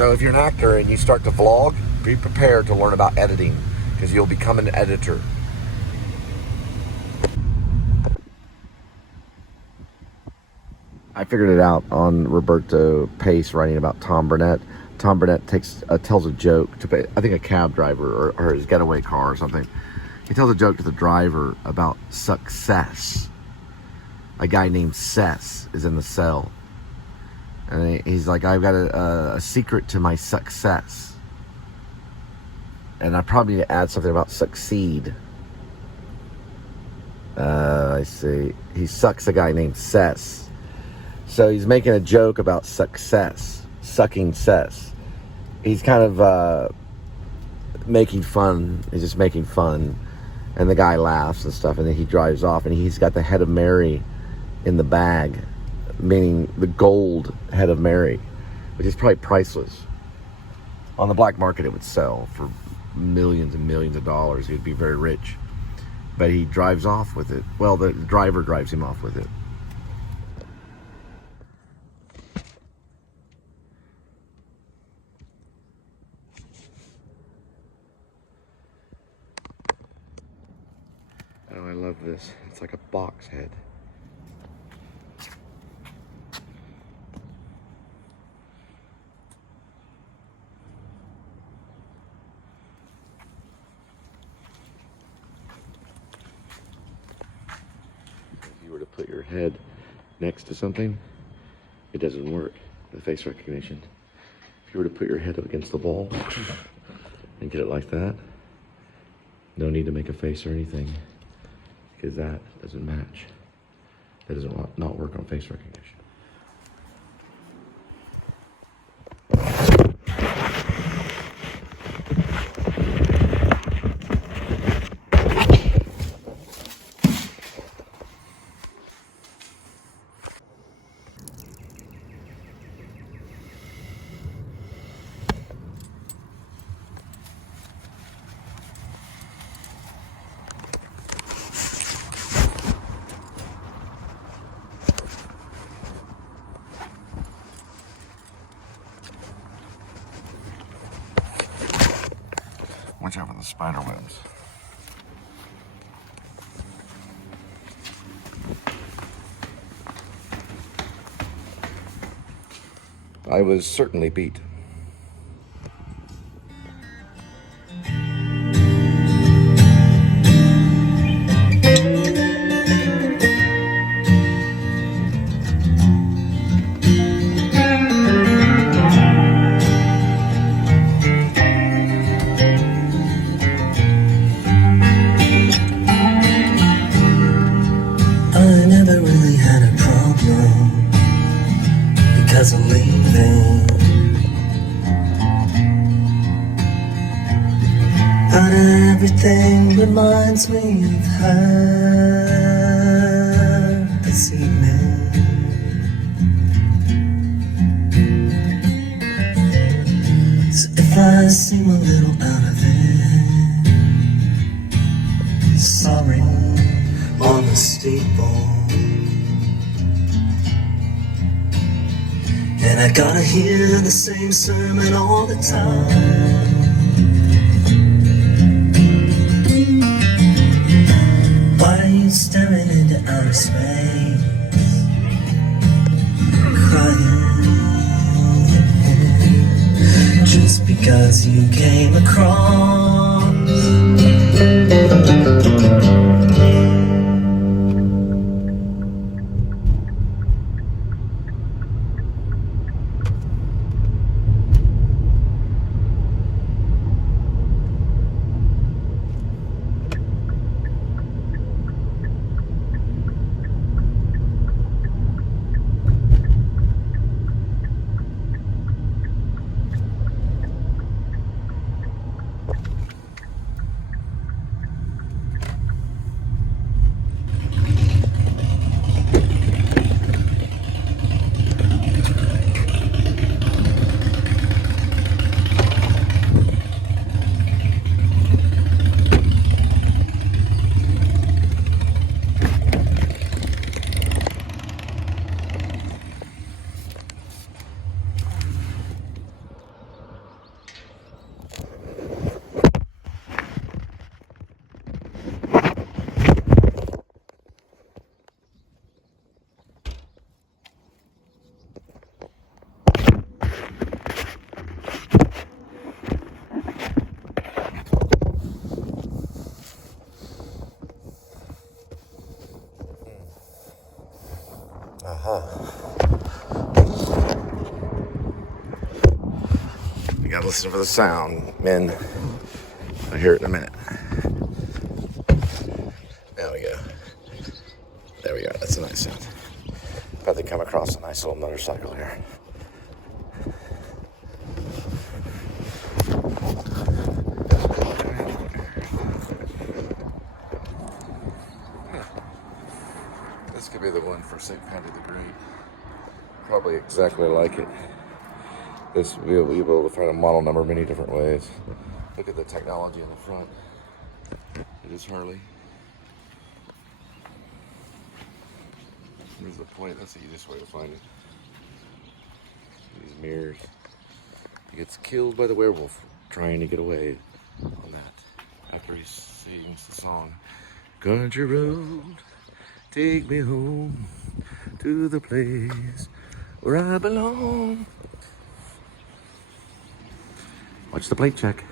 So if you're an actor and you start to vlog, be prepared to learn about editing, because you'll become an editor. I figured it out on Roberto Pace writing about Tom Burnett. Tom Burnett tells a joke to, I think, a cab driver or his getaway car or something. He tells a joke to the driver about success. A guy named Sess is in the cell. And he's like, I've got a secret to my success. And I probably need to add something about succeed. I see. He sucks a guy named Sess. So he's making a joke about success. Sucking Sess. He's kind of making fun. He's just making fun. And the guy laughs and stuff. And then he drives off. And he's got the head of Mary in the bag. Meaning the gold head of Mary, which is probably priceless. On the black market, it would sell for millions and millions of dollars. He'd be very rich. But he drives off with it. Well, the driver drives him off with it. Oh, I love this. It's like a box head. To put your head next to something, it doesn't work, the face recognition. If you were to put your head up against the wall and get it like that, no need to make a face or anything, because that doesn't match. That doesn't not work on face recognition. Watch out for the spider webs. I was certainly beat. But everything reminds me of her this evening. So if I seem a little out of it, sorry, on the steeple. And I gotta hear the same sermon all the time. Why are you staring into outer space, crying, just because you came across? gotta listen for the sound, man. I'll hear it in a minute. There we go. There we go. That's a nice sound. About to come across a nice little motorcycle here. This could be the one for St. Patty the Great. Probably exactly like it. This you'll be able to find a model number many different ways. Look at the technology in the front. It is Harley. There's the point. That's the easiest way to find it. These mirrors. He gets killed by the werewolf trying to get away on that after he sings the song. Country road, take me home to the place where I belong. Watch the plate check.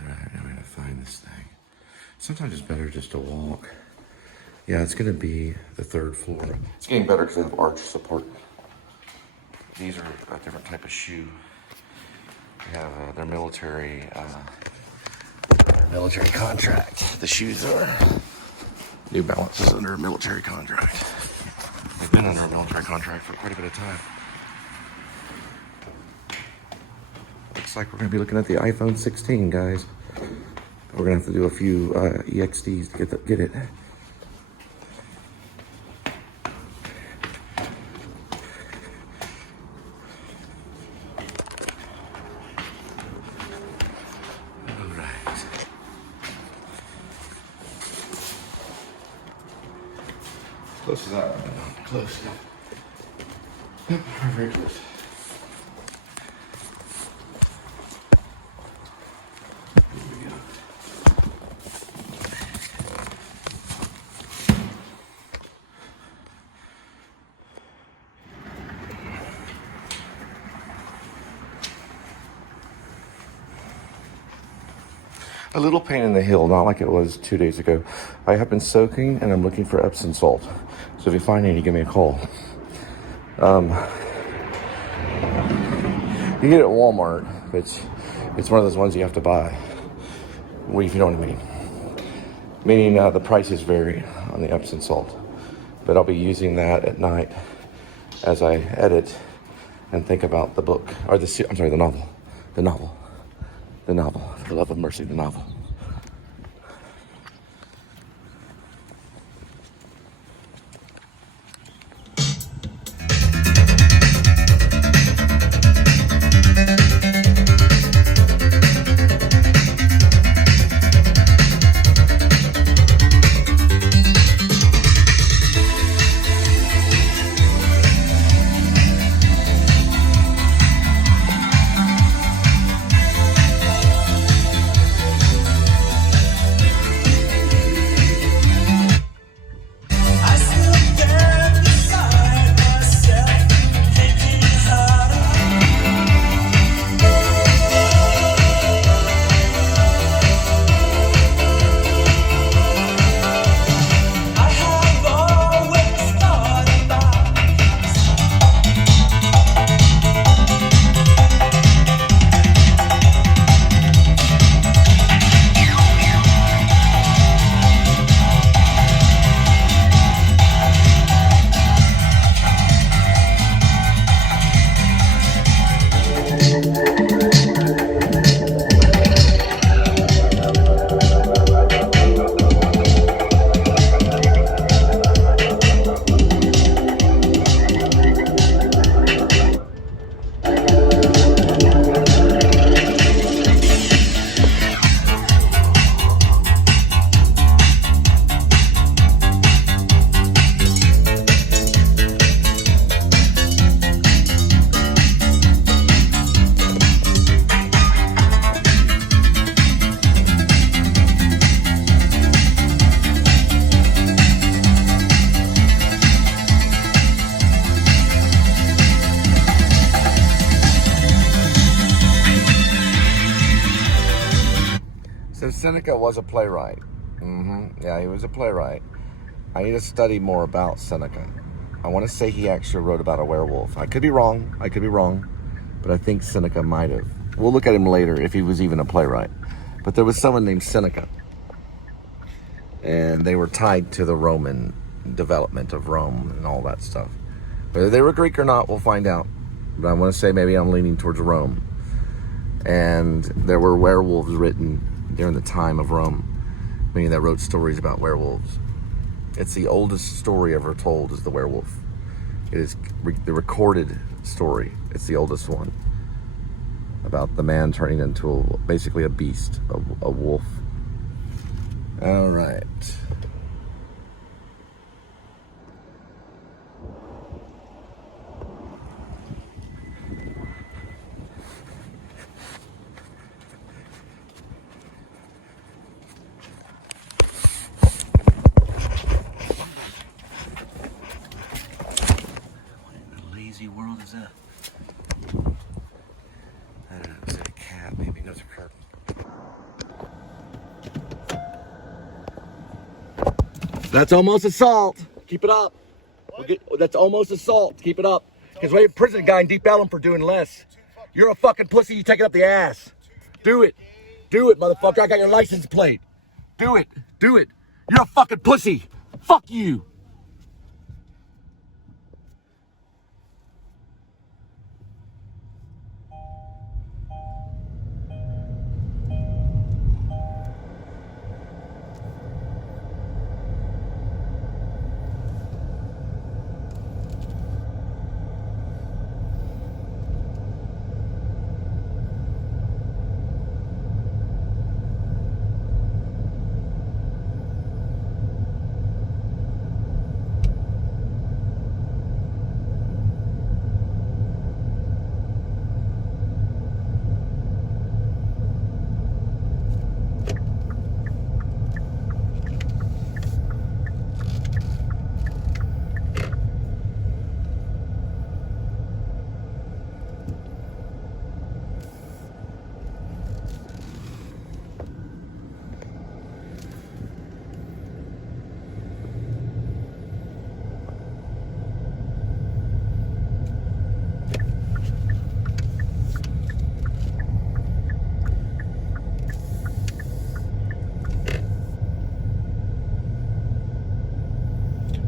Alright, I'm gonna find this thing. Sometimes it's better just to walk. Yeah, it's gonna be the 3rd floor. It's getting better because they have arch support. These are a different type of shoe. They have their military contract. The shoes are. New Balance is under a military contract. They've been under a military contract for quite a bit of time. Looks like we're gonna be looking at the iPhone 16, guys. We're gonna have to do a few EXTs to get it. Close to that one. Close. Yep, we're very close. Here we go. A little pain in the heel, not like it was 2 days ago. I have been soaking and I'm looking for Epsom salt. So if you find any, give me a call. You get it at Walmart, but it's one of those ones you have to buy. Well, if you know what I mean. Meaning the prices vary on the Epsom salt. But I'll be using that at night as I edit and think about the book, or the novel. The novel, for the love of mercy, the novel. So Seneca was a playwright. Yeah, he was a playwright. I need to study more about Seneca. I want to say he actually wrote about a werewolf. I could be wrong. But I think Seneca might have. We'll look at him later if he was even a playwright. But there was someone named Seneca. And they were tied to the Roman development of Rome and all that stuff. Whether they were Greek or not, we'll find out. But I want to say maybe I'm leaning towards Rome. And there were werewolves written during the time of Rome, meaning that wrote stories about werewolves. It's the oldest story ever told is the werewolf. It is the recorded story. It's the oldest one about the man turning into basically a beast, a wolf. All right. World is that? I don't know, is it a cat? Maybe no, it's a curtain. That's almost assault. Keep it up. That's almost assault. Keep it up. Because we imprisoned a guy in Deep Ellum for doing less. You're a fucking pussy. You take it up the ass. Do it. Do it, motherfucker. I got your license plate. Do it. Do it. You're a fucking pussy. Fuck you.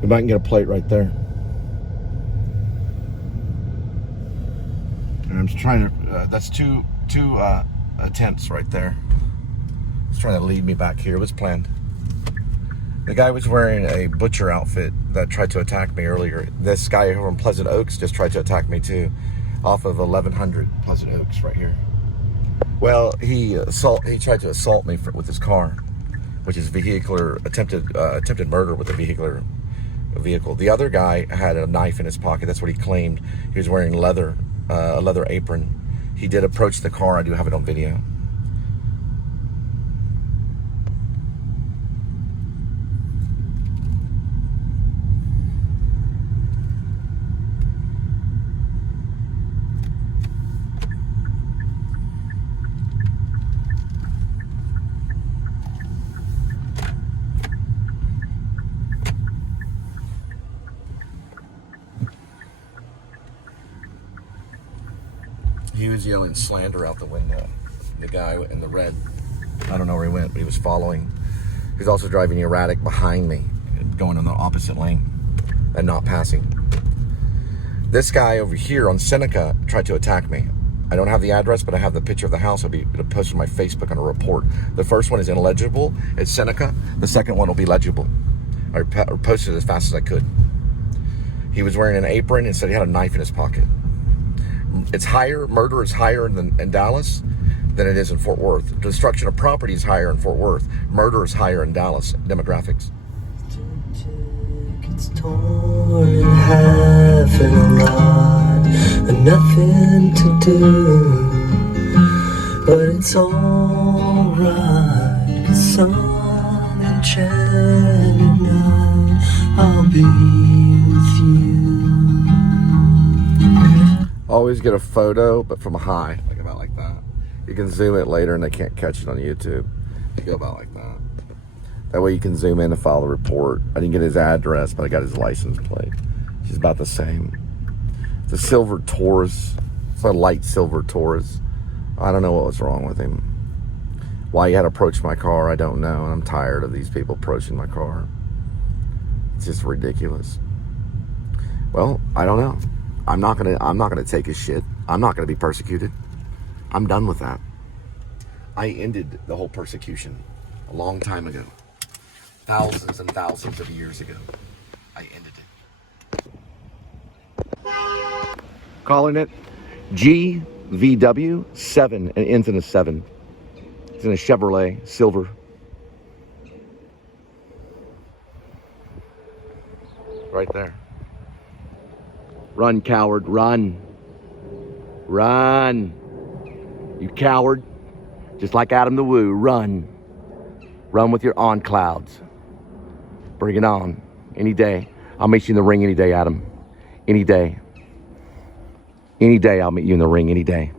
We might get a plate right there. And I'm just trying to, that's two attempts right there. It's trying to lead me back here. It was planned. The guy was wearing a butcher outfit that tried to attack me earlier. This guy from Pleasant Oaks just tried to attack me too, off of 1100 Pleasant Oaks right here. Well, he tried to assault me with his car, which is attempted murder with a vehicle. The other guy had a knife in his pocket. That's what he claimed. He was wearing a leather apron. He did approach the car. I do have it on video. He was yelling slander out the window. The guy in the red, I don't know where he went, but he was following. He was also driving erratic behind me, going in the opposite lane and not passing. This guy over here on Seneca tried to attack me. I don't have the address, but I have the picture of the house. I'll be posted on my Facebook on a report. The first one is illegible. It's Seneca. The second one will be legible. I posted it as fast as I could. He was wearing an apron and said he had a knife in his pocket. It's higher, murder is higher in Dallas than it is in Fort Worth. Destruction of property is higher in Fort Worth. Murder is higher in Dallas, demographics. It's torn in half and a lot and nothing to do, but it's alright, 'cause some enchanted night I'll be with you. Always get a photo, but from high, like about like that. You can zoom it later and they can't catch it on YouTube. You go about like that. That way you can zoom in and file the report. I didn't get his address, but I got his license plate. which is about the same. The silver Taurus. It's a light silver Taurus. I don't know what was wrong with him. Why he had approached my car, I don't know. And I'm tired of these people approaching my car. It's just ridiculous. Well, I don't know. I'm not gonna take his shit. I'm not gonna be persecuted. I'm done with that. I ended the whole persecution a long time ago. Thousands and thousands of years ago. I ended it. Calling it GVW 7 and ends in a 7. It's in a Chevrolet silver. Right there. Run, coward, run. Run. You coward. Just like Adam the Woo, run. Run with your on clouds. Bring it on. Any day. I'll meet you in the ring any day, Adam. Any day. Any day I'll meet you in the ring, any day.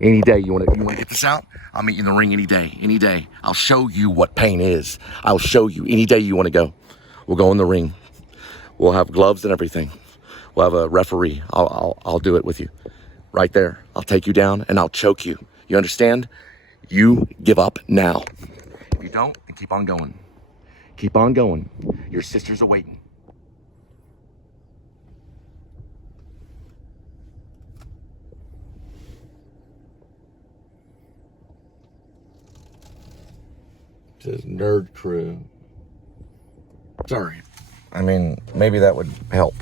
Any day you wanna get this out? I'll meet you in the ring any day. Any day. I'll show you what pain is. I'll show you any day you wanna go. We'll go in the ring. We'll have gloves and everything. We'll have a referee. I'll do it with you. Right there. I'll take you down and I'll choke you. You understand? You give up now. If you don't, then keep on going. Keep on going. Your sisters are waiting. It says Nerd Crew. Sorry. I mean, maybe that would help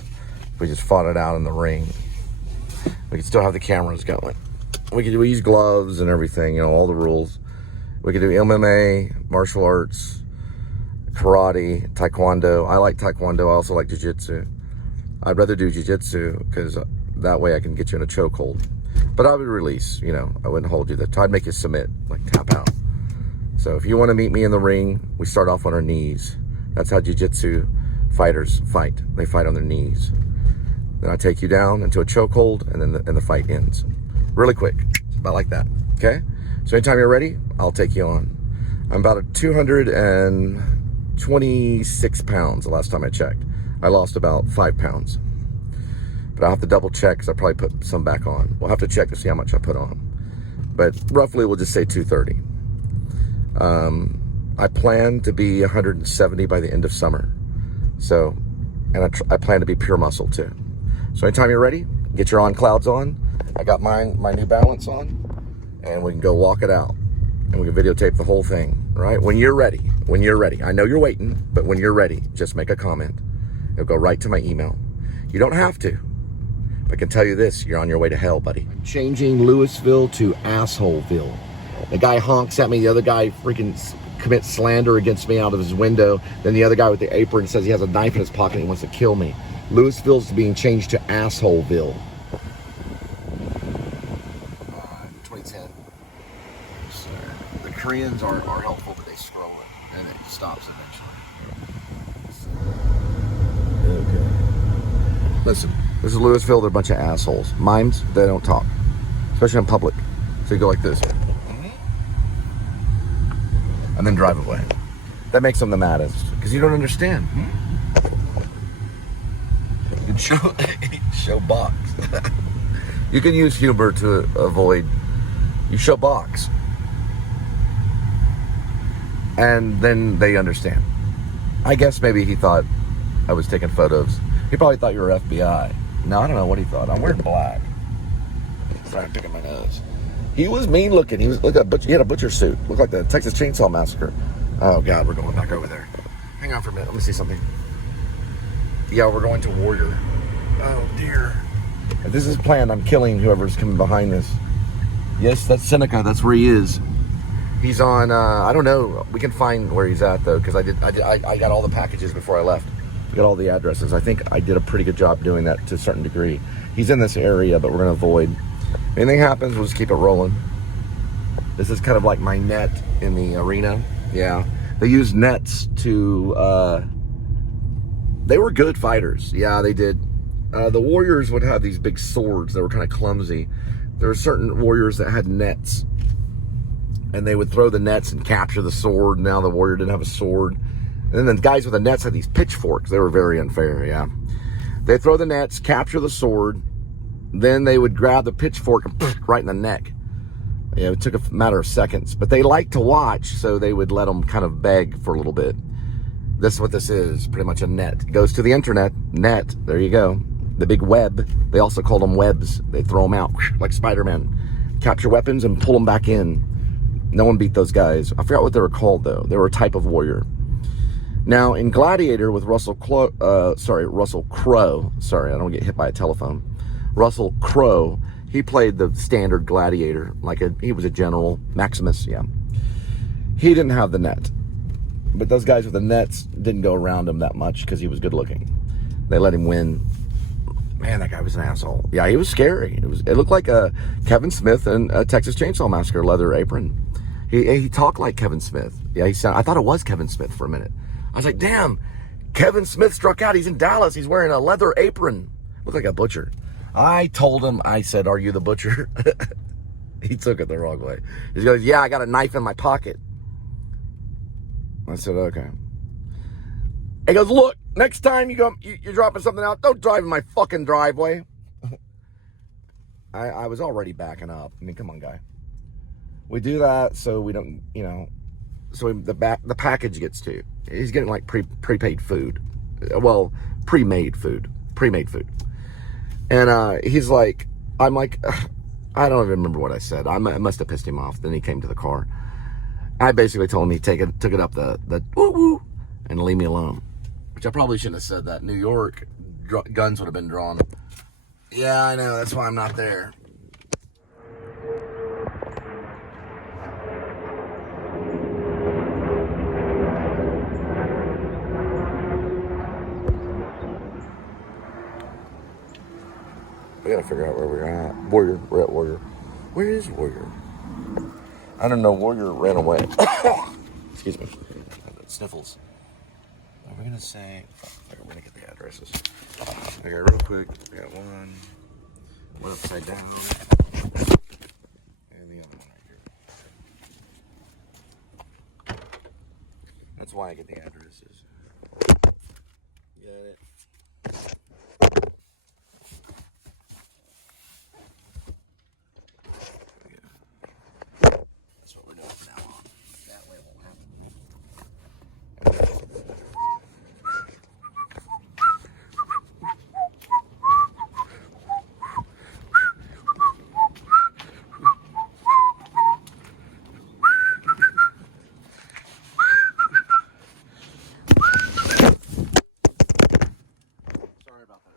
if we just fought it out in the ring. We could still have the cameras going. We use gloves and everything, you know, all the rules. We could do MMA, martial arts, karate, taekwondo. I like taekwondo. I also like jiu-jitsu. I'd rather do jiu-jitsu because that way I can get you in a chokehold. But I would release, you know, I wouldn't hold you there. I'd make you submit, like tap out. So if you want to meet me in the ring, we start off on our knees. That's how jiu-jitsu fighters fight. They fight on their knees. Then I take you down into a chokehold, and then the fight ends. Really quick, about like that, okay? So anytime you're ready, I'll take you on. I'm about 226 pounds the last time I checked. I lost about 5 pounds. But I'll have to double check because I probably put some back on. We'll have to check to see how much I put on. But roughly, we'll just say 230. I plan to be 170 by the end of summer. So, and I plan to be pure muscle too. So anytime you're ready, get your on clouds on. I got my New Balance on, and we can go walk it out, and we can videotape the whole thing, right? When you're ready, I know you're waiting, but when you're ready, just make a comment. It'll go right to my email. You don't have to, but I can tell you this, you're on your way to hell, buddy. Changing Louisville to Assholeville. The guy honks at me, the other guy freaking commits slander against me out of his window. Then the other guy with the apron says he has a knife in his pocket and he wants to kill me. Louisville's being changed to Assholeville. 2010. So the Koreans are helpful, but they scroll it and it stops eventually. Okay. Listen, this is Louisville. They're a bunch of assholes. Mimes, they don't talk, especially in public. So you go like this. And then drive away. That makes them the maddest because you don't understand. You can show box. You can use humor to avoid. You show box, and then they understand. I guess maybe he thought I was taking photos. He probably thought you were FBI. No, I don't know what he thought. I'm wearing black. Sorry, I'm picking my nose. He was mean looking. He had a butcher suit. Looked like the Texas Chainsaw Massacre. Oh God, we're going back over there. Hang on for a minute. Let me see something. Yeah, we're going to Warrior. Oh dear. If this is planned, I'm killing whoever's coming behind this. Yes, that's Seneca. That's where he is. He's on. I don't know. We can find where he's at though, because I got all the packages before I left. I got all the addresses. I think I did a pretty good job doing that to a certain degree. He's in this area, but we're gonna avoid. If anything happens, we'll just keep it rolling. This is kind of like my net in the arena. Yeah, they used nets to. They were good fighters. Yeah, they did. The Warriors would have these big swords that were kind of clumsy. There were certain Warriors that had nets, and they would throw the nets and capture the sword. Now the Warrior didn't have a sword. And then the guys with the nets had these pitchforks. They were very unfair, yeah. They throw the nets, capture the sword, then they would grab the pitchfork and right in the neck. Yeah, it took a matter of seconds, but they liked to watch, so they would let them kind of beg for a little bit. This is what this is, pretty much a net. It goes to the internet, net, there you go. The big web, they also called them webs. They throw them out like Spider-Man. Capture weapons and pull them back in. No one beat those guys. I forgot what they were called, though. They were a type of warrior. Now, in Gladiator with Russell Crowe, sorry, I don't get hit by a telephone. Russell Crowe, he played the standard gladiator, he was a general, Maximus, yeah. He didn't have the net. But those guys with the nets didn't go around him that much because he was good looking. They let him win. Man, that guy was an asshole. Yeah, he was scary. It looked like Kevin Smith in Texas Chainsaw Massacre, leather apron. He talked like Kevin Smith. Yeah, I thought it was Kevin Smith for a minute. I was like, damn, Kevin Smith struck out. He's in Dallas. He's wearing a leather apron. Looked like a butcher. I told him, I said, are you the butcher? He took it the wrong way. He goes, yeah, I got a knife in my pocket. I said, okay. He goes, look, next time you're dropping something out, don't drive in my fucking driveway. I was already backing up. I mean, come on, guy. We do that so we don't, so the package gets to you. He's getting like prepaid food. Well, pre-made food. And he's like, I'm like, I don't even remember what I said. I must have pissed him off. Then he came to the car. I basically told him he took it up the woo-woo and leave me alone. Which I probably shouldn't have said that. New York, guns would have been drawn. Yeah, I know. That's why I'm not there. We gotta figure out where we're at. Warrior. We're at Warrior. Where is Warrior? I don't know. Warrior ran away. Excuse me. Sniffles. Are we gonna say? We're gonna get the addresses. Okay, real quick. We got one upside down, and the other one right here. That's why I get the addresses. Get it? That's what we're doing from now on. That way it won't happen. Sorry about that.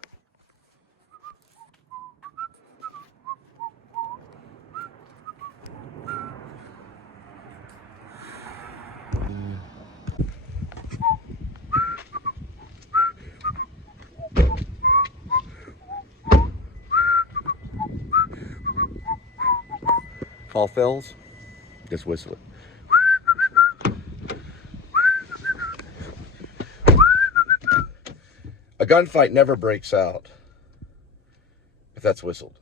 If all fails, just whistle it. A gunfight never breaks out if that's whistled.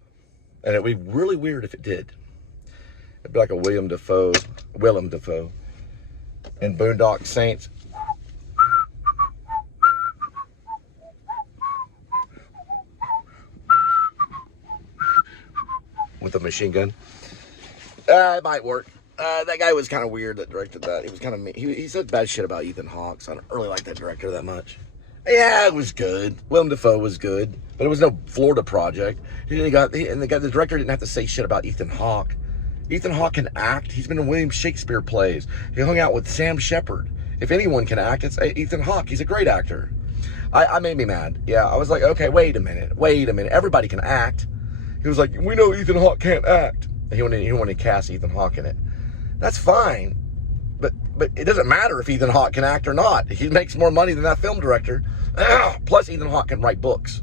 And it would be really weird if it did. It'd be like a Willem Dafoe in Boondock Saints. With a machine gun. It might work. That guy was kind of weird that directed that. He was kind of mean. He said bad shit about Ethan Hawke, so I don't really like that director that much. Yeah, it was good. Willem Dafoe was good, but it was no Florida Project. The director didn't have to say shit about Ethan Hawke. Ethan Hawke can act. He's been in William Shakespeare plays. He hung out with Sam Shepard. If anyone can act, it's Ethan Hawke. He's a great actor. I made me mad. Yeah, I was like, okay, wait a minute. Everybody can act. He was like, we know Ethan Hawke can't act. He wanted to cast Ethan Hawke in it. That's fine. But it doesn't matter if Ethan Hawke can act or not. He makes more money than that film director. Plus, Ethan Hawke can write books.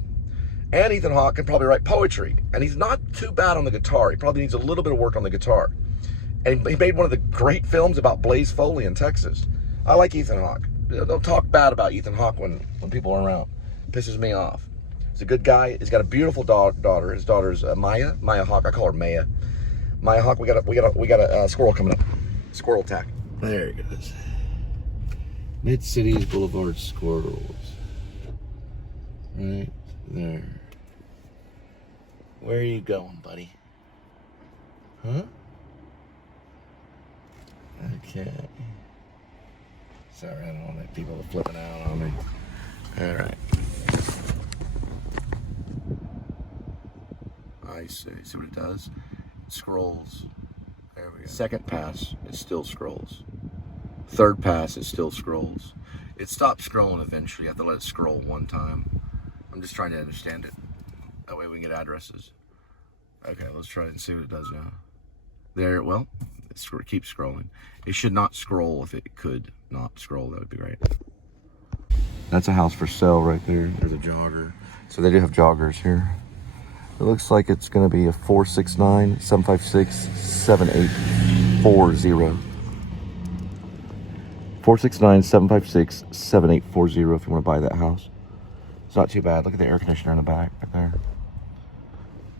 And Ethan Hawke can probably write poetry. And he's not too bad on the guitar. He probably needs a little bit of work on the guitar. And he made one of the great films about Blaze Foley in Texas. I like Ethan Hawke. Don't talk bad about Ethan Hawke when people are around. It pisses me off. He's a good guy. He's got a beautiful daughter. His daughter's Maya Hawke. I call her Maya. Maya Hawke. We got a squirrel coming up. Squirrel attack. There he goes. Mid-Cities Boulevard squirrels. Right There. Where are you going, buddy? Huh? Okay. Sorry, I don't want people flipping out on me. All right. I see. See what it does? It scrolls. There we go. Second pass, it still scrolls. Third pass, it still scrolls. It stops scrolling eventually. You have to let it scroll one time. I'm just trying to understand it. That way we can get addresses. Okay, let's try it and see what it does now. There, well, it keeps scrolling. It should not scroll. If it could not scroll, that would be great. That's a house for sale right there. There's a jogger. So they do have joggers here. It looks like it's going to be a 469-756-7840. 469-756-7840 if you want to buy that house. It's not too bad. Look at the air conditioner in the back right there.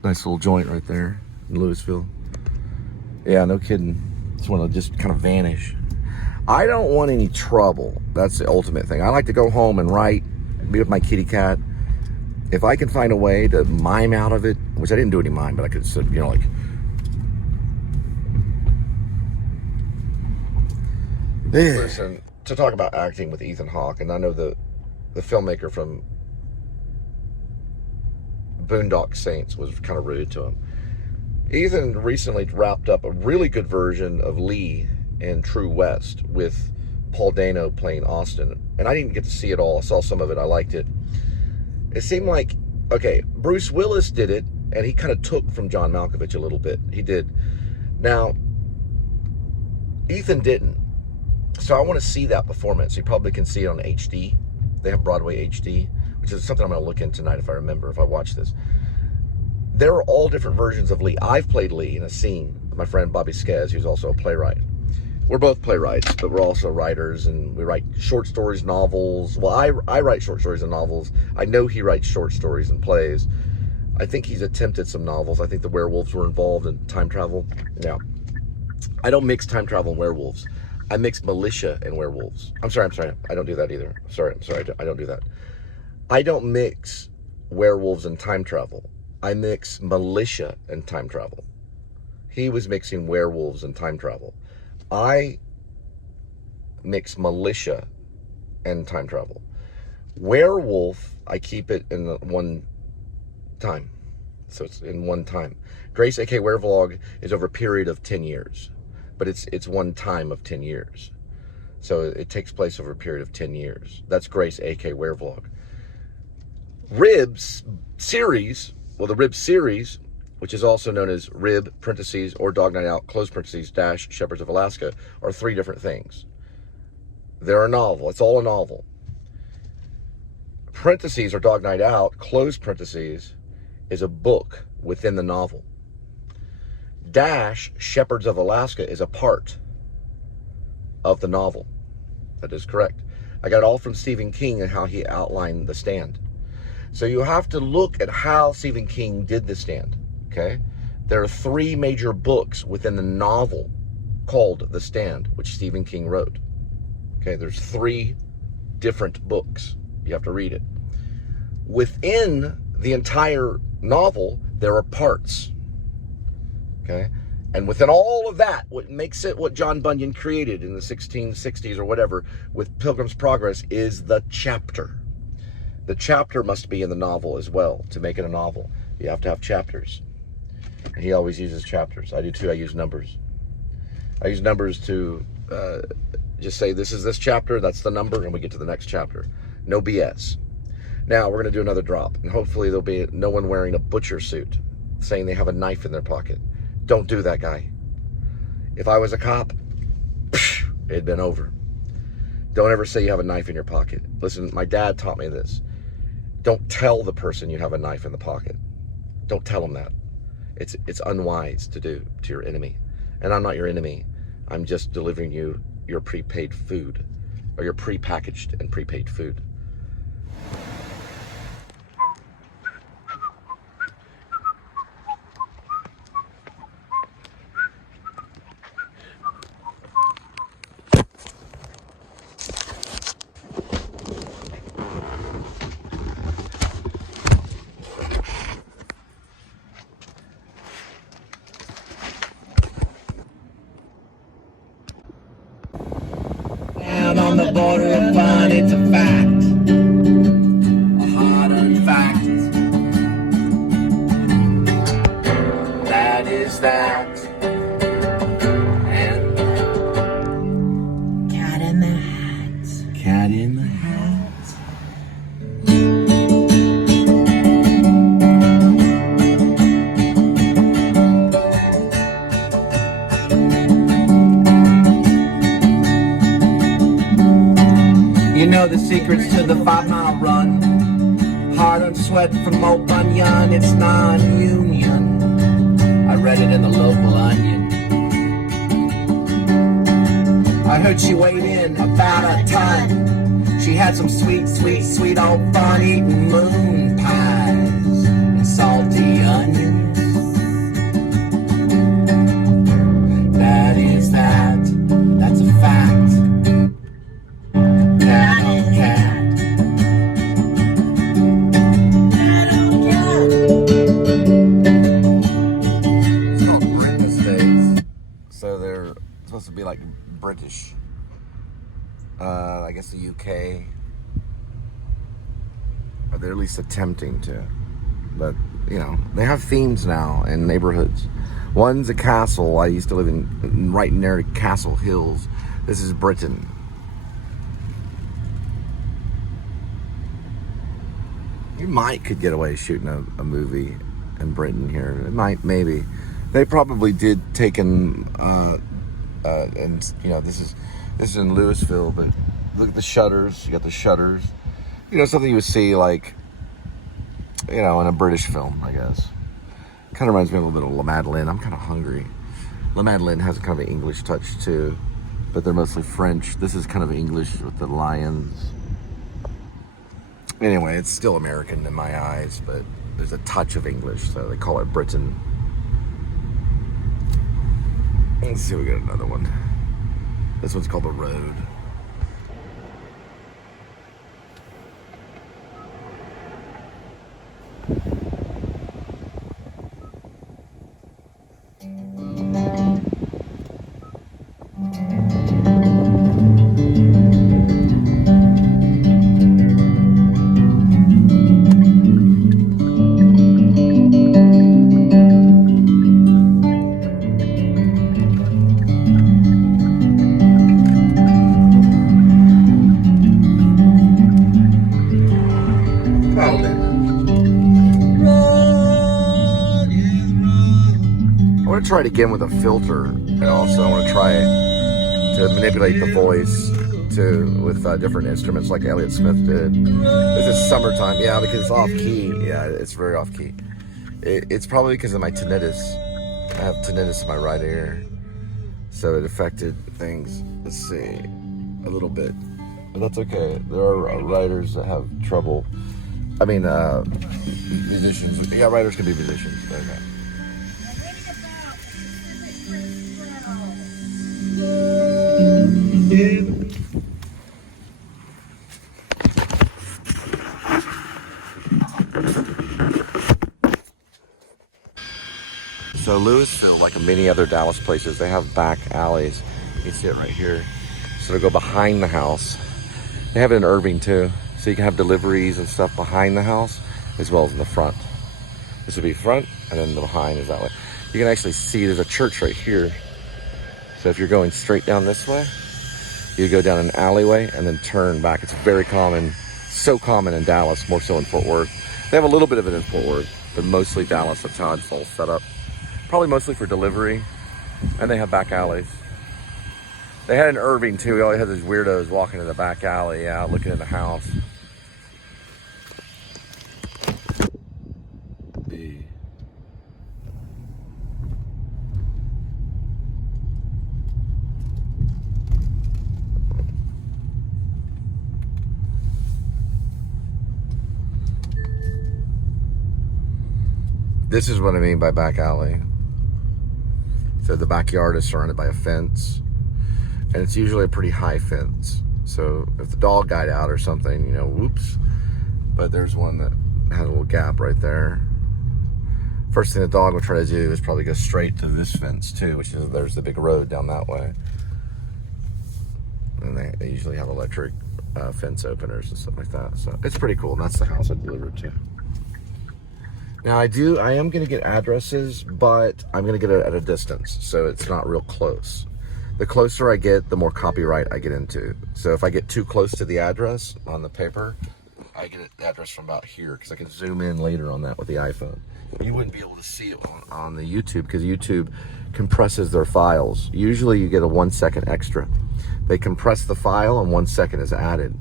Nice little joint right there in Louisville. Yeah, no kidding. Just want to just kind of vanish. I don't want any trouble. That's the ultimate thing. I like to go home and write, be with my kitty cat. If I can find a way to mime out of it, which I didn't do any mime, but I could, you know, like. Listen, to talk about acting with Ethan Hawke, and I know the filmmaker from Boondock Saints was kind of rude to him. Ethan recently wrapped up a really good version of Lee in True West with Paul Dano playing Austin. And I didn't get to see it all. I saw some of it. I liked it. It seemed like, okay, Bruce Willis did it, and he kind of took from John Malkovich a little bit. He did. Now, Ethan didn't. So I want to see that performance. You probably can see it on HD. They have Broadway HD, which is something I'm going to look in tonight if I remember, if I watch this. There are all different versions of Lee. I've played Lee in a scene with my friend Bobby Skez, who's also a playwright. We're both playwrights, but we're also writers, and we write short stories, novels. Well, I write short stories and novels. I know he writes short stories and plays. I think he's attempted some novels. I think the werewolves were involved in time travel. Now, I don't mix time travel and werewolves. I mix militia and werewolves. I'm sorry. I don't do that either. I'm sorry. I don't do that. I don't mix werewolves and time travel. I mix militia and time travel. He was mixing werewolves and time travel. I mix militia and time travel. Werewolf, I keep it in one time. So it's in one time. Grace, aka Werevlog, is over a period of 10 years. But it's one time of 10 years. So it takes place over a period of 10 years. That's Grace, aka Werevlog. Ribs series, well, the Rib series, which is also known as Rib, parentheses, or Dog Night Out, close parentheses, dash, Shepherds of Alaska, are three different things. They're a novel. It's all a novel. Parentheses, or Dog Night Out, close parentheses, is a book within the novel. Dash, Shepherds of Alaska, is a part of the novel. That is correct. I got it all from Stephen King and how he outlined The Stand. So you have to look at how Stephen King did The Stand, okay? There are three major books within the novel called The Stand, which Stephen King wrote. Okay, there's three different books. You have to read it. Within the entire novel, there are parts. Okay, and within all of that, what makes it what John Bunyan created in the 1660s or whatever with Pilgrim's Progress is the chapter. The chapter must be in the novel as well. To make it a novel, you have to have chapters. And he always uses chapters. I do too. I use numbers. I use numbers to just say this is this chapter, that's the number, and we get to the next chapter. No BS. Now we're going to do another drop, and hopefully there'll be no one wearing a butcher suit saying they have a knife in their pocket. Don't do that, guy. If I was a cop, it'd been over. Don't ever say you have a knife in your pocket. Listen, my dad taught me this. Don't tell the person you have a knife in the pocket. Don't tell them that. It's unwise to do to your enemy. And I'm not your enemy. I'm just delivering you your prepaid food, or your prepackaged and prepaid food. on the border of fun. It's a fact, a hard-earned fact. That is that. And cat in the hat. Cat in the hat. You know the secrets to the 5-mile run. Hard-earned sweat from Old Bunyan. It's non-union. I read it in the local Onion. I heard she weighed in about a ton. She had some sweet, sweet, sweet old fun eating moon pies and salty onions. That is that. That's a fact. Cat on cat. Cat on cat. It's called Britain States. So they're supposed to be like British. I guess the UK. Or they're at least attempting to. But, you know, they have themes now in neighborhoods. One's a castle. I used to live in right near Castle Hills. This is Britain. You could get away shooting a movie in Britain here. It might, maybe. They probably did take in, and you know, this is in Louisville, but look at the shutters. You got the shutters. You know, something you would see like, you know, in a British film, I guess. Kind of reminds me a little bit of La Madeleine. I'm kind of hungry. La Madeleine has a kind of an English touch too, but they're mostly French. This is kind of English with the lions. Anyway, it's still American in my eyes, but there's a touch of English, so they call it Britain. Let's see, we got another one. This one's called The Road. Try it again with a filter, and also I want to try to manipulate the voice with different instruments like Elliott Smith did. This is Summertime, yeah, because it's off key. Yeah, it's very off key. It's probably because of my tinnitus. I have tinnitus in my right ear, so it affected things. Let's see, a little bit, but that's okay. There are writers that have trouble. I mean, musicians. Yeah, writers can be musicians. Okay. So Louisville, like many other Dallas places, they have back alleys. You can see it right here. So to go behind the house. They have it in Irving too. So you can have deliveries and stuff behind the house as well as in the front. This would be front, and then the behind is that way. You can actually see there's a church right here. So if you're going straight down this way, you go down an alleyway and then turn back. It's very common, so common in Dallas, more so in Fort Worth. They have a little bit of it in Fort Worth, but mostly Dallas. That's how it's all set up. Probably mostly for delivery, and they have back alleys. They had in Irving too. We always had these weirdos walking in the back alley, yeah, looking in the house. This is what I mean by back alley. So the backyard is surrounded by a fence, and it's usually a pretty high fence. So if the dog got out or something, you know, whoops. But there's one that has a little gap right there. First thing the dog would try to do is probably go straight to this fence too, which is, there's the big road down that way. and they usually have electric fence openers and stuff like that. So it's pretty cool. And that's the house I delivered to. Now I am going to get addresses, but I'm going to get it at a distance, so it's not real close. The closer I get, the more copyright I get into. So if I get too close to the address on the paper, I get the address from about here, because I can zoom in later on that with the iPhone. You wouldn't be able to see it on the YouTube, because YouTube compresses their files. Usually you get a 1 second extra. They compress the file and 1 second is added,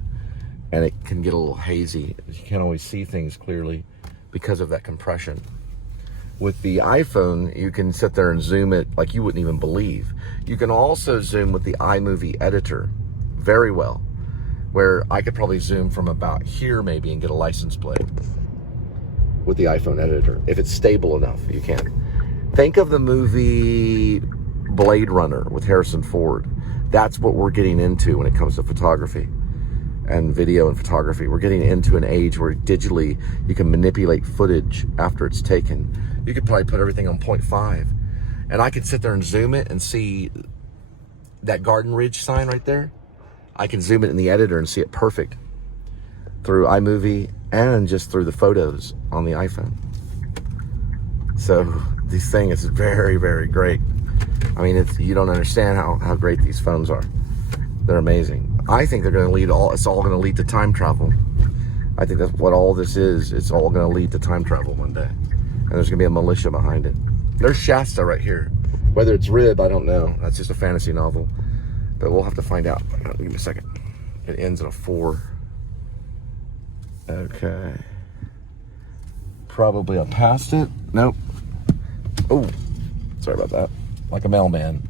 and it can get a little hazy. You can't always see things clearly because of that compression. With the iPhone, you can sit there and zoom it like you wouldn't even believe. You can also zoom with the iMovie editor very well, where I could probably zoom from about here maybe and get a license plate with the iPhone editor. If it's stable enough, you can. Think of the movie Blade Runner with Harrison Ford. That's what we're getting into when it comes to photography and video and photography. We're getting into an age where digitally you can manipulate footage after it's taken. You could probably put everything on 0.5, and I could sit there and zoom it and see that Garden Ridge sign right there. I can zoom it in the editor and see it perfect through iMovie and just through the photos on the iPhone. So this thing is very, very great. I mean, you don't understand how great these phones are. They're amazing. I think they're going to lead it's all going to lead to time travel. I think that's what all this is. It's all going to lead to time travel one day. And there's going to be a militia behind it. There's Shasta right here. Whether it's Rib, I don't know. That's just a fantasy novel. But we'll have to find out. Give me a second. It ends in a 4. Okay. Probably up past it. Nope. Oh, sorry about that. Like a mailman.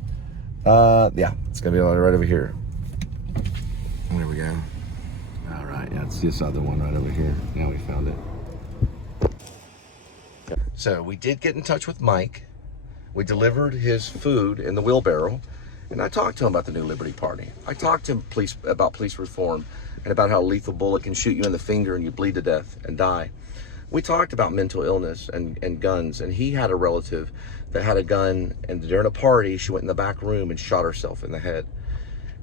Yeah, it's going to be right over here. There we go. All right, yeah, it's this other one right over here. Now we found it. So we did get in touch with Mike. We delivered his food in the wheelbarrow, and I talked to him about the New Liberty Party. I talked to him about police reform and about how a lethal bullet can shoot you in the finger and you bleed to death and die. We talked about mental illness and guns, and he had a relative that had a gun, and during a party, she went in the back room and shot herself in the head.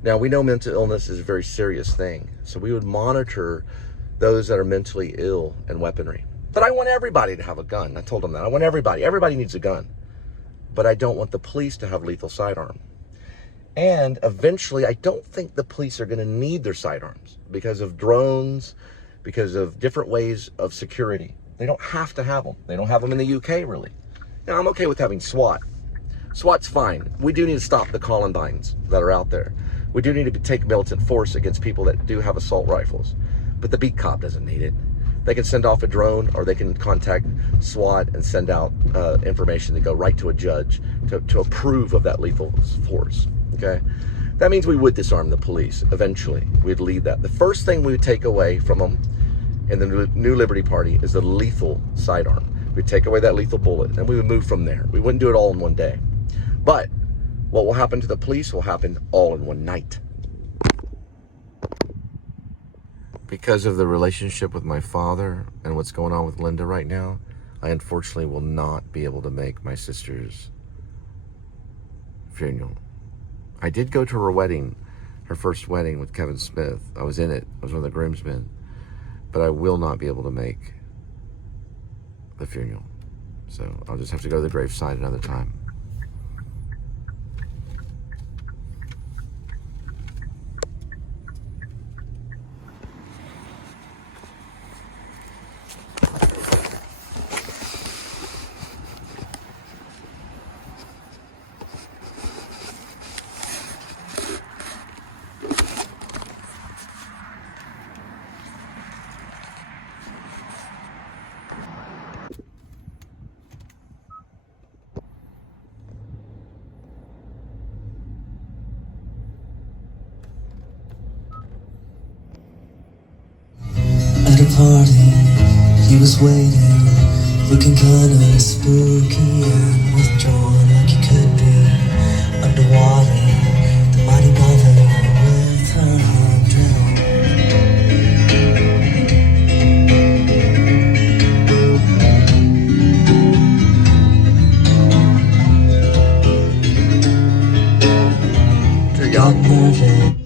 Now, we know mental illness is a very serious thing, so we would monitor those that are mentally ill and weaponry. But I want everybody to have a gun. I told him that. I want everybody. Everybody needs a gun. But I don't want the police to have lethal sidearm. And eventually, I don't think the police are going to need their sidearms because of drones, because of different ways of security. They don't have to have them. They don't have them in the UK, really. Now, I'm okay with having SWAT. SWAT's fine. We do need to stop the Columbines that are out there. We do need to take militant force against people that do have assault rifles. But the beat cop doesn't need it. They can send off a drone, or they can contact SWAT and send out information to go right to a judge to approve of that lethal force, okay? That means we would disarm the police eventually. We'd lead that. The first thing we would take away from them in the New Liberty Party is the lethal sidearm. We'd take away that lethal bullet, and we would move from there. We wouldn't do it all in one day. But what will happen to the police will happen all in one night. Because of the relationship with my father and what's going on with Linda right now, I unfortunately will not be able to make my sister's funeral. I did go to her wedding, her first wedding with Kevin Smith. I was in it. I was one of the groomsmen. But I will not be able to make the funeral. So I'll just have to go to the graveside another time. At a party, he was waiting, looking kinda spooky and withdrawn like he could be. Underwater, the mighty mother with her hundred Too young. nervous.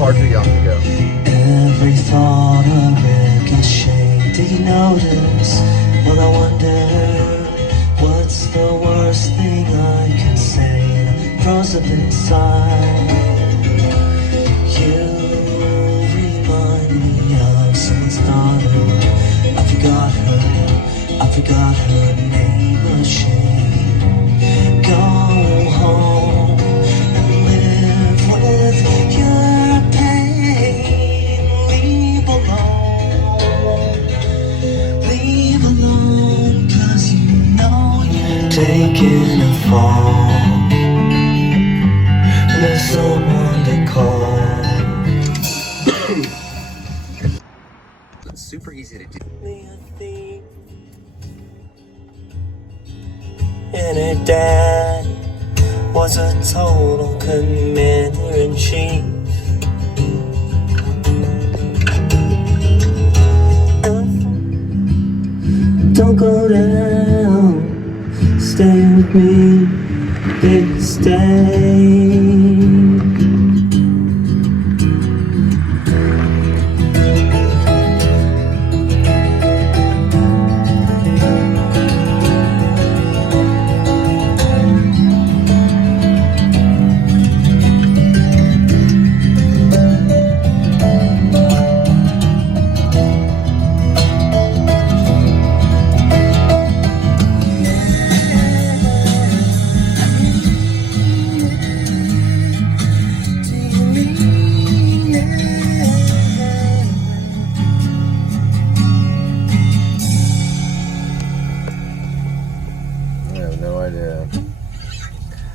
far too young to go. Every thought a ricochet. Do you notice? Well, I wonder what's the worst thing I can say. And I froze up inside. You remind me of someone's daughter. I forgot her name. A shame. Go home and live with your pain. Leave alone, 'cause you know you're taking a fall. There's someone to call. It's super easy to do. And her dad was a total commander-in-chief. Don't go down, stay with me, baby, stay.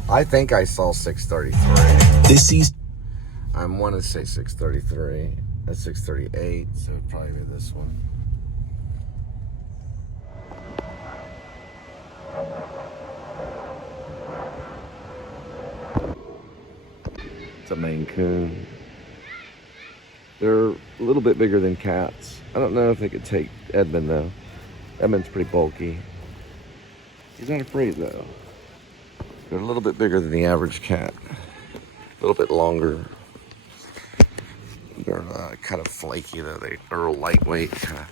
I think I saw 633. This season. I want to say 633. That's 638, so it'd probably be this one. It's a Maine Coon. They're a little bit bigger than cats. I don't know if they could take Edmund though. Edmund's pretty bulky. He's not afraid though. They're a little bit bigger than the average cat. A little bit longer. They're kind of flaky though. They're lightweight kind of.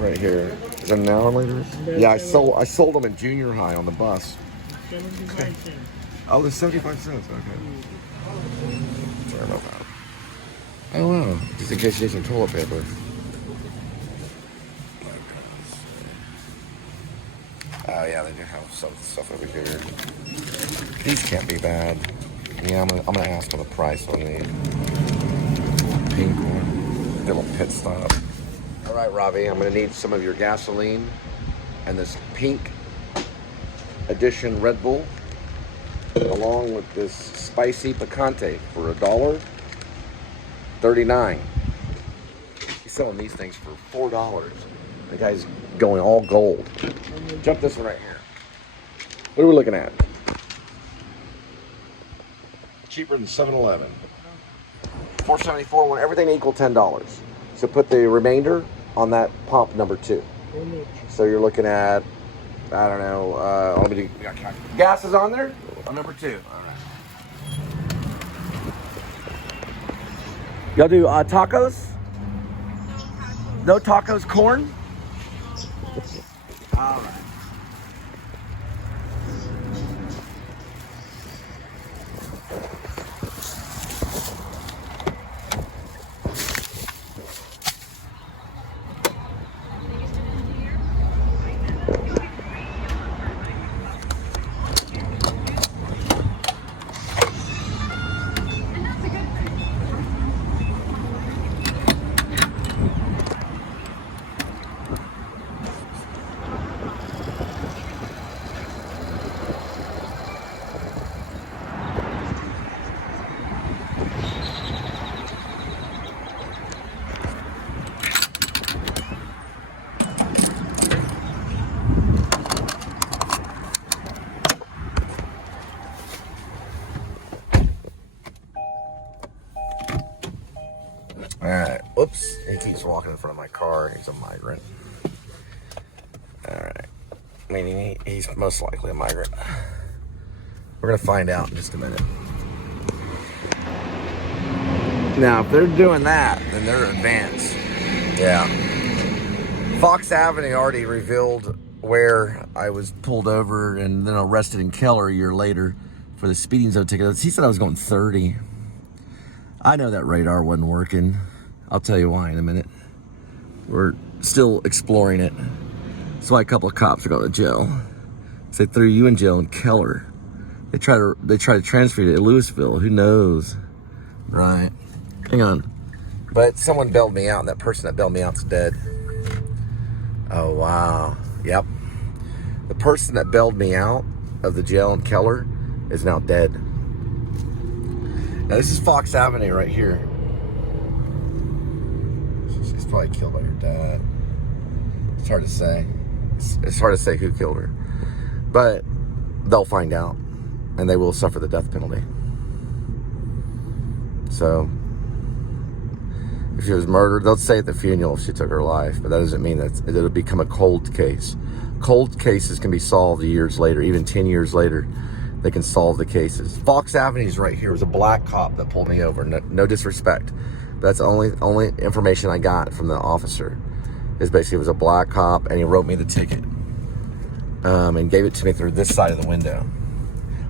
Right here. Is that an hour later? Yeah, I sold them in junior high on the bus. 75 cents. Oh, there's 75 cents. Okay. Sorry about that. Oh wow. Just in case you need some toilet paper. Oh yeah, they do have some stuff over here. These can't be bad. Yeah, I'm gonna ask for the price on the pink one. Little pit stop. All right, Robbie, I'm gonna need some of your gasoline and this pink edition Red Bull, along with this spicy picante for $1.39. He's selling these things for $4. The guy's going all gold. Jump this one right here. What are we looking at? Cheaper than 7-Eleven. $4.74. Everything equal $10. So put the remainder on that pump number 2. So you're looking at, I don't know, gas is on there? On number 2. All right. Y'all do tacos? No tacos, corn? All right. keeps walking in front of my car, and he's a migrant. All right. Meaning he's most likely a migrant. We're going to find out in just a minute. Now, if they're doing that, then they're advanced. Yeah. Fox Avenue already revealed where I was pulled over and then arrested in Keller a year later for the speeding zone ticket. He said I was going 30. I know that radar wasn't working. I'll tell you why in a minute. We're still exploring it. That's why a couple of cops are going to jail. They threw you in jail in Keller. They try to transfer you to Louisville. Who knows? Right. Hang on. But someone bailed me out, and that person that bailed me out's dead. Oh, wow. Yep. The person that bailed me out of the jail in Keller is now dead. Now, this is Fox Avenue right here. She's probably killed by her dad. It's hard to say. It's hard to say who killed her. But they'll find out, and they will suffer the death penalty. So, if she was murdered, they'll say at the funeral if she took her life, but that doesn't mean that it'll become a cold case. Cold cases can be solved years later, even 10 years later. They can solve the cases. Fox Avenue's right here. It was a black cop that pulled me over. No disrespect. That's the only information I got from the officer. Is basically it was a black cop, and he wrote me the ticket. And gave it to me through this side of the window.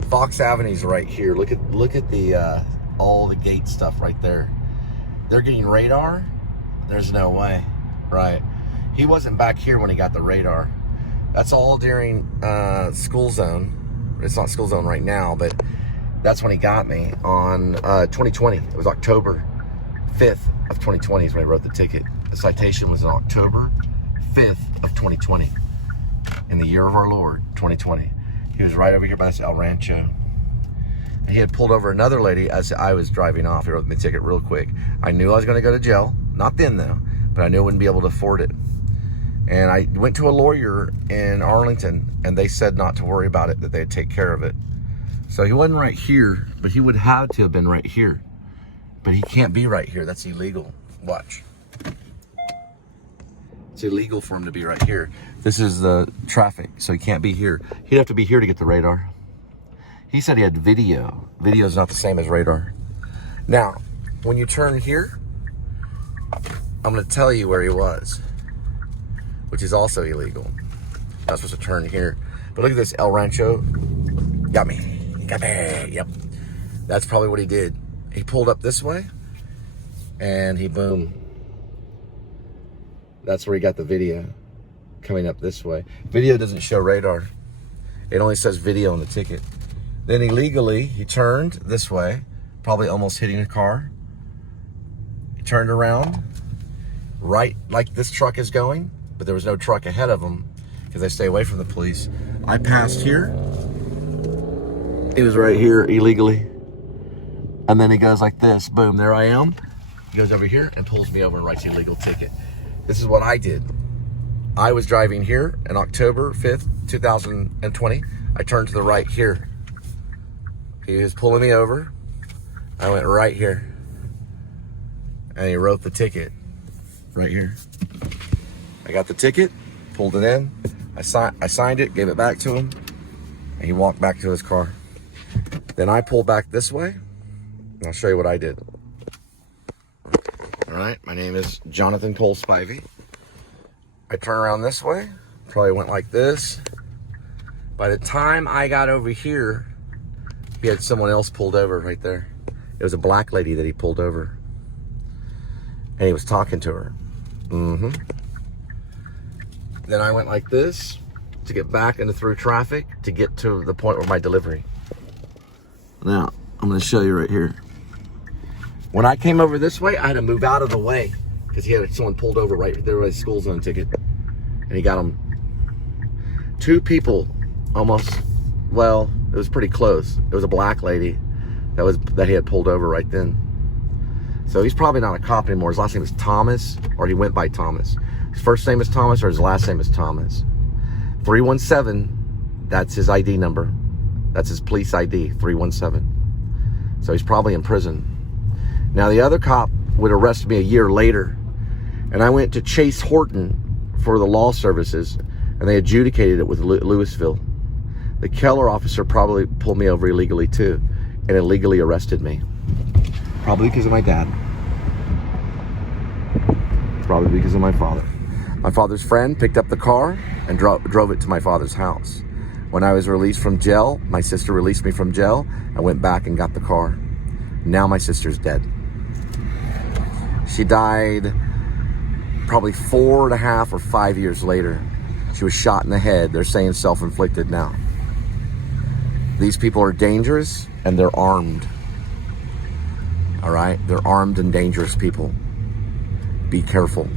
Fox Avenue's right here. Look at the all the gate stuff right there. They're getting radar. There's no way, right? He wasn't back here when he got the radar. That's all during school zone. It's not school zone right now, but that's when he got me on 2020. It was October 5th of 2020 is when I wrote the ticket. The citation was on October 5th of 2020. In the year of our Lord, 2020. He was right over here by this El Rancho. And he had pulled over another lady as I was driving off. He wrote me the ticket real quick. I knew I was going to go to jail. Not then, though. But I knew I wouldn't be able to afford it. And I went to a lawyer in Arlington, and they said not to worry about it, that they'd take care of it. So he wasn't right here, but he would have to have been right here. But he can't be right here. That's illegal. Watch. It's illegal for him to be right here. This is the traffic, so he can't be here. He'd have to be here to get the radar. He said he had video. Video is not the same as radar. Now, when you turn here, I'm going to tell you where he was, which is also illegal. Not supposed to turn here. But look at this El Rancho. Got me. Got me. Yep. That's probably what he did. He pulled up this way, and he boom. That's where he got the video coming up this way. Video doesn't show radar. It only says video on the ticket. Then illegally, he turned this way, probably almost hitting a car. He turned around, right like this truck is going, but there was no truck ahead of him because they stay away from the police. I passed here. He was right here illegally. And then he goes like this, boom, there I am. He goes over here and pulls me over and writes an illegal ticket. This is what I did. I was driving here on October 5th, 2020. I turned to the right here. He was pulling me over. I went right here. And he wrote the ticket right here. I got the ticket, pulled it in. I signed it, gave it back to him. And he walked back to his car. Then I pulled back this way. And I'll show you what I did. All right, my name is Jonathan Cole Spivey. I turn around this way, probably went like this. By the time I got over here, he had someone else pulled over right there. It was a black lady that he pulled over. And he was talking to her. Then I went like this to get back into through traffic to get to the point where my delivery. Now, I'm gonna show you right here. When I came over this way, I had to move out of the way because he had someone pulled over right there with a school zone ticket. And he got him. 2 people almost, well, it was pretty close. It was a black lady that he had pulled over right then. So he's probably not a cop anymore. His last name is Thomas, or he went by Thomas. His first name is Thomas, or his last name is Thomas. 317, that's his ID number. That's his police ID, 317. So he's probably in prison. Now the other cop would arrest me a year later And I went to Chase Horton for the law services, and they adjudicated it with Louisville. The Keller officer probably pulled me over illegally too, and illegally arrested me. Probably because of my dad. Probably because of my father. My father's friend picked up the car and drove it to my father's house. When I was released from jail, my sister released me from jail. I went back and got the car. Now my sister's dead. She died probably 4.5 or 5 years later. She was shot in the head. They're saying self-inflicted now. These people are dangerous and they're armed. All right? They're armed and dangerous people. Be careful.